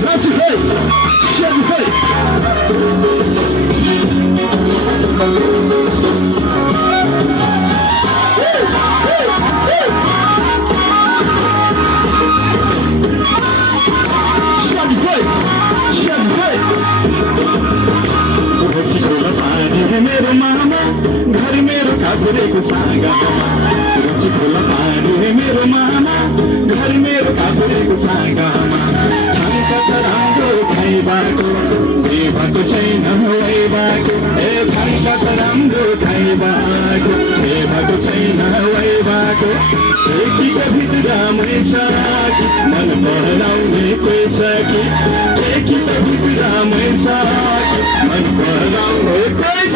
That's it. Shut it. मेरो मामा घर मेरो कापुरेको सागामा तुलसी खोला पानी हे मेरो मामा घर मेरो कापुरेको सागामा खान्छ त राम्रो खाइबाको देवाको छैन वैबाको ए खान्छ त राम्रो खाइबाको देवाको छैन वैबाको एकीको भित्र मैछ कि मन पढाउने कोही छ कि एकीको भित्र मैछ कि मन पढाउने कोही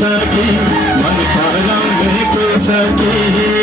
छ कि मन पराउने कोही छ कि